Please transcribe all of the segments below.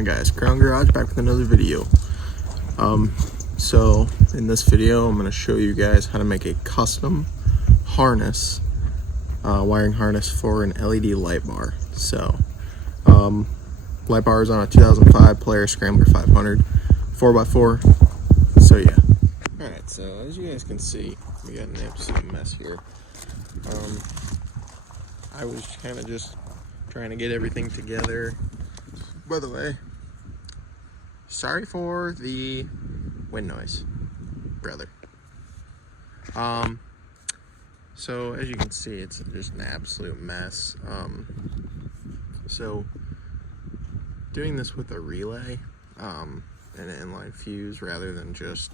on, guys? Crown Garage back with another video. So in this video I'm going to show you guys how to make a custom harness, wiring harness for an LED light bar. So light bar is on a 2005 Polaris Scrambler 500 4x4. So yeah. Alright, so as you guys can see, we got an absolute mess here. I was kind of just trying to get everything together. By the way, sorry for the wind noise, brother. So as you can see, it's just an absolute mess. So doing this with a relay and an inline fuse rather than just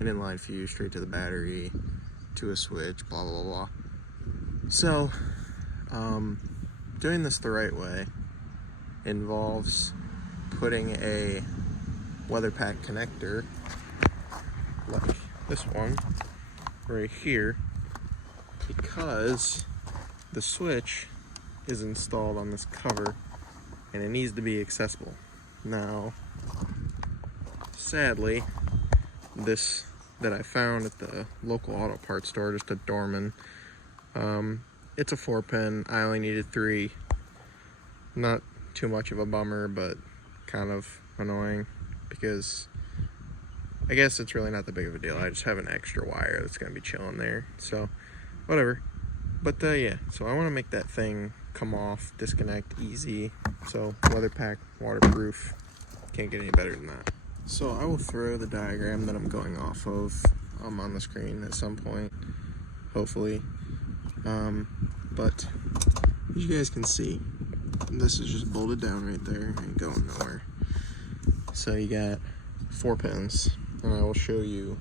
an inline fuse straight to the battery to a switch, blah blah blah. So doing this the right way involves putting a weather pack connector like this one right here, because the switch is installed on this cover and it needs to be accessible. Now, sadly, this that I found at the local auto parts store, just a Dorman, it's a 4-pin. I only needed 3. Not too much of a bummer, but kind of annoying because I guess it's really not that big of a deal. I just have an extra wire that's gonna be chilling there, so whatever. But yeah, so I want to make that thing come off, disconnect easy. So weather pack, waterproof, can't get any better than that. So I will throw the diagram that I'm going off of on the screen at some point, hopefully. But as you guys can see, this is just bolted down right there, ain't going nowhere. So you got 4 pins, and I will show you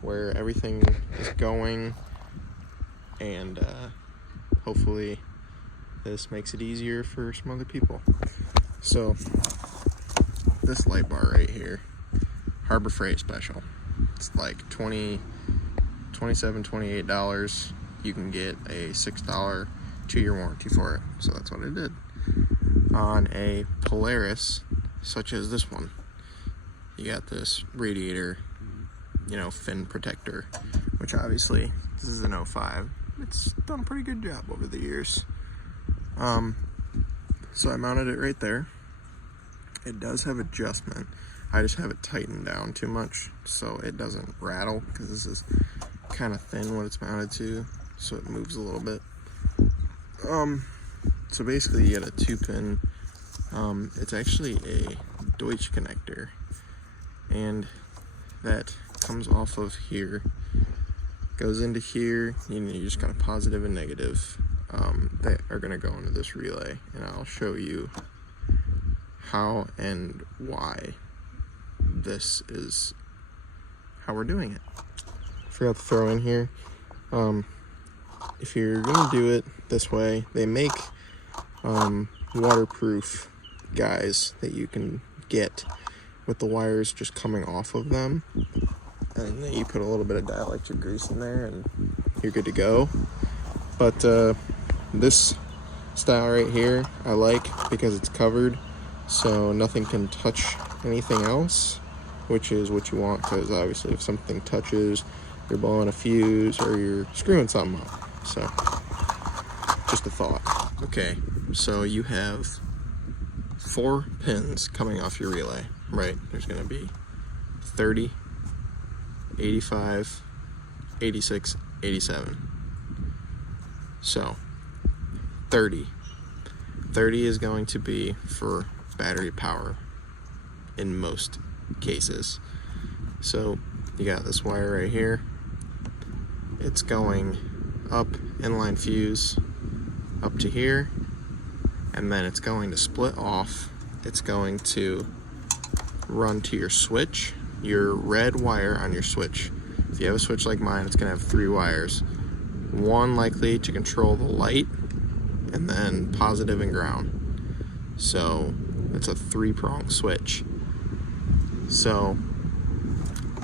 where everything is going, and hopefully this makes it easier for some other people. So this light bar right here, Harbor Freight special. It's like $27, $28. You can get a $6 2-year warranty for it. So that's what I did. On a Polaris such as this one, you got this radiator, fin protector, which obviously this is an 05. It's done a pretty good job over the years. So I mounted it right there. It does have adjustment. I just have it tightened down too much so it doesn't rattle, because this is kind of thin what it's mounted to, so it moves a little bit. So basically you get a 2-pin, it's actually a Deutsch connector, and that comes off of here, goes into here, and you just got a positive and negative that are going to go into this relay, and I'll show you how and why this is how we're doing it. Forgot to throw in here, if you're going to do it this way, they make waterproof guys that you can get with the wires just coming off of them, and then you put a little bit of dielectric grease in there and you're good to go. But this style right here I like because it's covered, so nothing can touch anything else, which is what you want, because obviously if something touches, you're blowing a fuse or you're screwing something up. So just a thought. Okay, so you have 4 pins coming off your relay, right? There's going to be 30, 85, 86, 87. So 30 is going to be for battery power in most cases. So you got this wire right here, it's going up inline fuse up to here, and then it's going to split off. It's going to run to your switch, your red wire on your switch. If you have a switch like mine, it's going to have 3 wires. 1 likely to control the light, and then positive and ground. So it's a 3-prong switch. So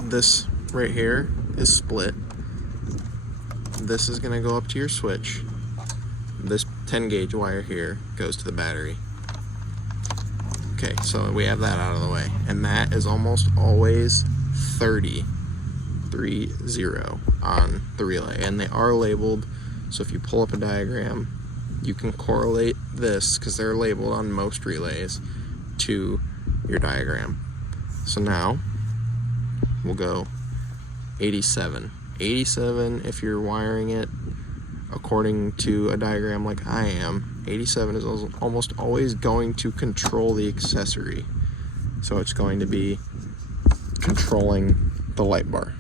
this right here is split. This is going to go up to your switch. This 10 gauge wire here goes to the battery. Okay, so we have that out of the way. And that is almost always 30 on the relay. And they are labeled, so if you pull up a diagram, you can correlate this, because they're labeled on most relays, to your diagram. So now we'll go 87. 87, if you're wiring it according to a diagram like I am, 87 is almost always going to control the accessory. So it's going to be controlling the light bar.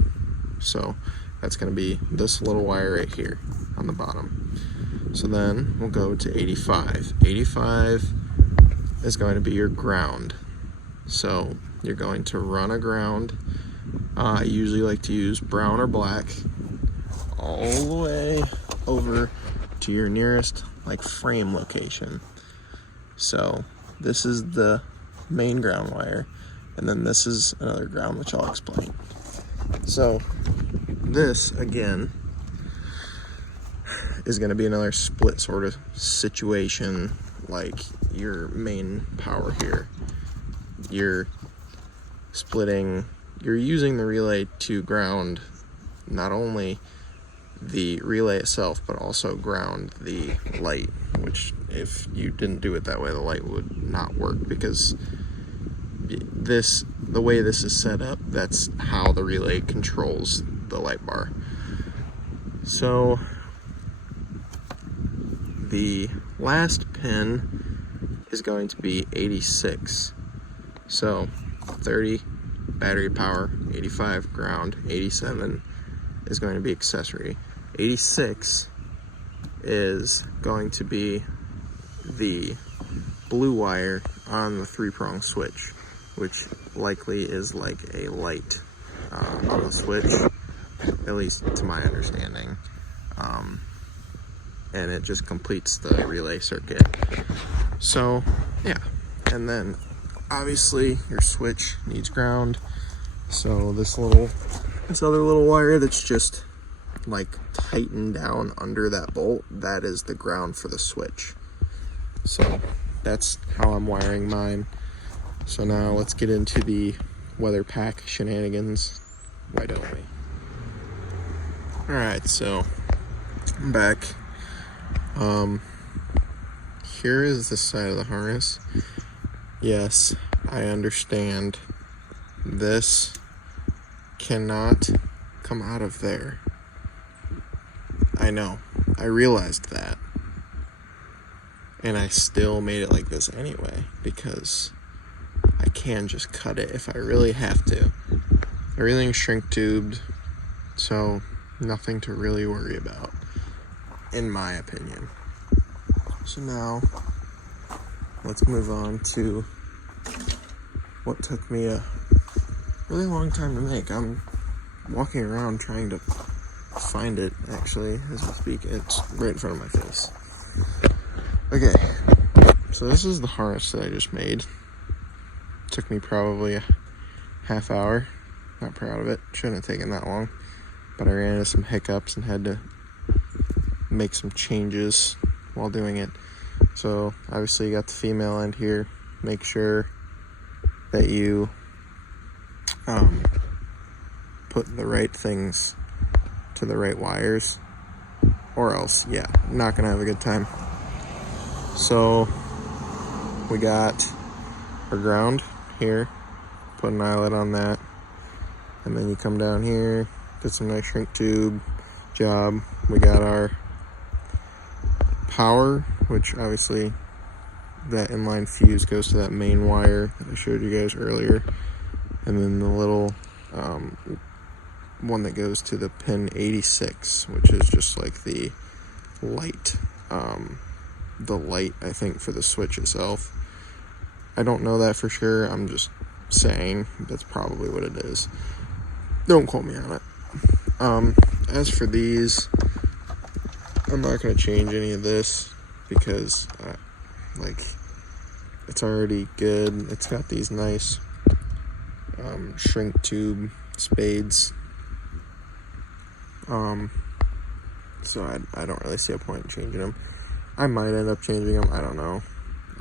So that's going to be this little wire right here on the bottom. So then we'll go to 85. 85 is going to be your ground. So you're going to run a ground. I usually like to use brown or black all the way over to your nearest like frame location. So this is the main ground wire, and then this is another ground, which I'll explain. So this again is going to be another split sort of situation, like your main power here. You're using the relay to ground not only the relay itself, but also ground the light, which if you didn't do it that way, the light would not work, because the way this is set up, that's how the relay controls the light bar. So the last pin is going to be 86. So 30 battery power, 85 ground, 87 is going to be accessory. 86 is going to be the blue wire on the 3-prong switch, which likely is like a light on the switch, at least to my understanding. And it just completes the relay circuit. So yeah, and then obviously your switch needs ground. So this other little wire that's just like tightened down under that bolt, that is the ground for the switch. So that's how I'm wiring mine. So now let's get into the weather pack shenanigans. Why don't we? Alright, so I'm back. Here is the side of the harness. Yes, I understand. This cannot come out of there. I know. I realized that. And I still made it like this anyway, because I can just cut it if I really have to. Everything's shrink tubed, so nothing to really worry about, in my opinion. So now, let's move on to what took me a really long time to make. I'm walking around trying to find it, actually, as I speak. It's right in front of my face. Okay, so this is the harness that I just made. Took me probably a half hour. Not proud of it. Shouldn't have taken that long. But I ran into some hiccups and had to make some changes while doing it. So obviously you got the female end here. Make sure that you put the right things to the right wires, or else, yeah, not gonna have a good time. So we got our ground here, put an eyelet on that, and then you come down here, did some nice shrink tube job. We got our power, which obviously that inline fuse goes to that main wire that I showed you guys earlier, and then the little one that goes to the pin 86, which is just like the light, I think, for the switch itself. I don't know that for sure. I'm just saying that's probably what it is. Don't quote me on it. As for these, I'm not going to change any of this because it's already good. It's got these nice shrink tube spades, so I don't really see a point in changing them. I might end up changing them, I don't know.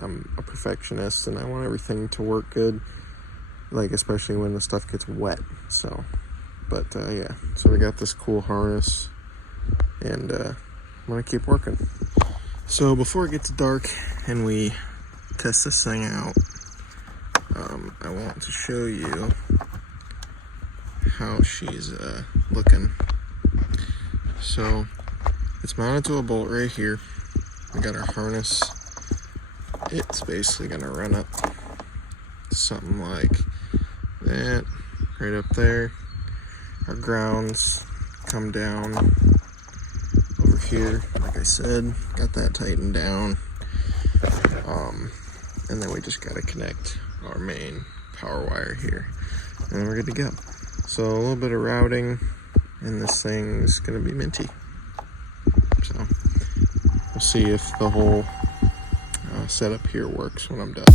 I'm a perfectionist and I want everything to work good, like especially when the stuff gets wet. So, but yeah, so we got this cool harness, and I'm gonna keep working. So before it gets dark and we test this thing out, I want to show you how she's looking. So it's mounted to a bolt right here. We got our harness. It's basically gonna run up something like that, right up there. Our grounds come down over here, like I said, got that tightened down. And then we just gotta connect our main power wire here, and then we're good to go. So a little bit of routing, and this thing's gonna be minty. So we'll see if the whole setup here works when I'm done.